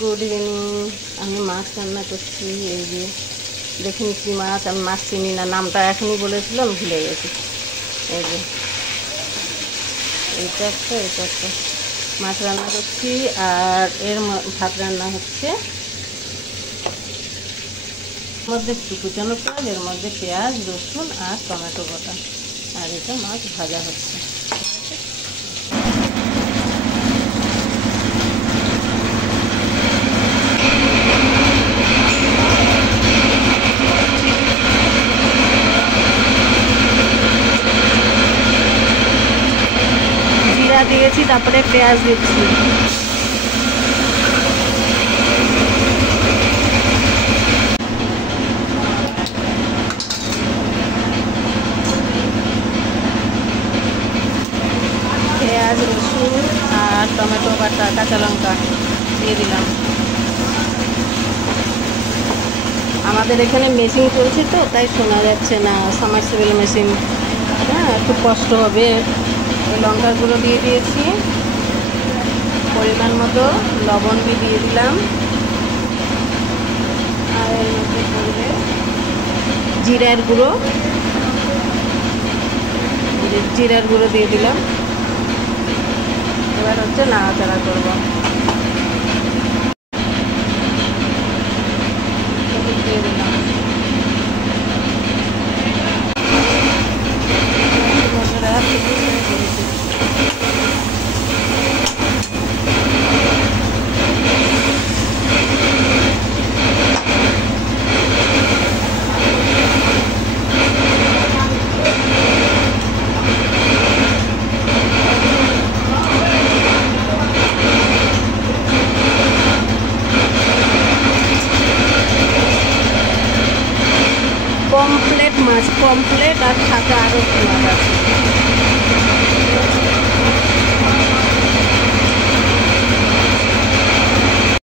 Good evening. আমি মাছ রান্না করছি। এই যে দেখুন কি মাছ, আমি মাছ চিনি না, নামটা এখনই বলেছিলাম ভুলে গেছি। এই যে এটা একটা মাছ রান্না করছি, আর ভাত রান্না হচ্ছে। মধ্যে কুচানো পেঁয়াজ, এর মধ্যে পেঁয়াজ, রসুন আর টমেটো বাটা, আর এটা মাছ ভাজা হচ্ছে। জিরা দিয়েছি, তারপরে পেঁয়াজ দিচ্ছি। পেঁয়াজ, রসুন আর টমেটো বাটা, কাঁচা লঙ্কা দিয়ে দিলাম। আমাদের এখানে মেশিন চলছে তো, তাই শোনা যাচ্ছে না, সাবমার্সিবল মেশিন। হ্যাঁ, একটু কষ্ট হবে। এই লঙ্কাগুলো দিয়ে দিয়েছি, পরিমাণ মতো লবণ দিয়ে দিলাম, আর এর মধ্যে পড়বে জিরার গুঁড়ো দিয়ে দিলাম। এবার হচ্ছে নাড়াচাড়া করবো। দিয়ে দিলাম পমফ্লেট মাছ, পমফ্লেট আর সাথে আরও মাছ আছে।